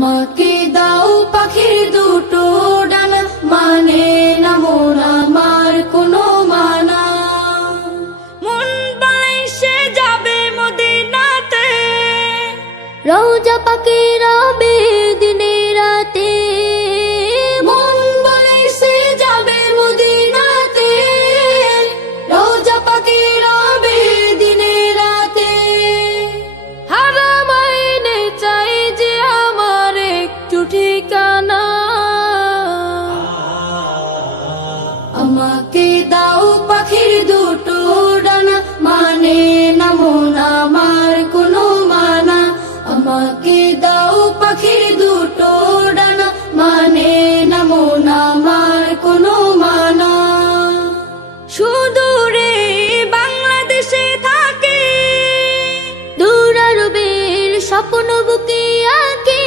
আমাকে দাও পাখির দুটো ডানা মানে না আমার কোনো মানা। মন পাই সে যাবে মদিনাতে। রোজা পাখি রবে আমাকে দাও পাখির দুটো ডানা। মানে না আমার কোনো মানা। আমাকে দাও পাখির দুটো ডানা। মানে না আমার কোনো মানা। সুদূরে বাংলাদেশে থাকে। স্বপ্ন বুকে আঁকে।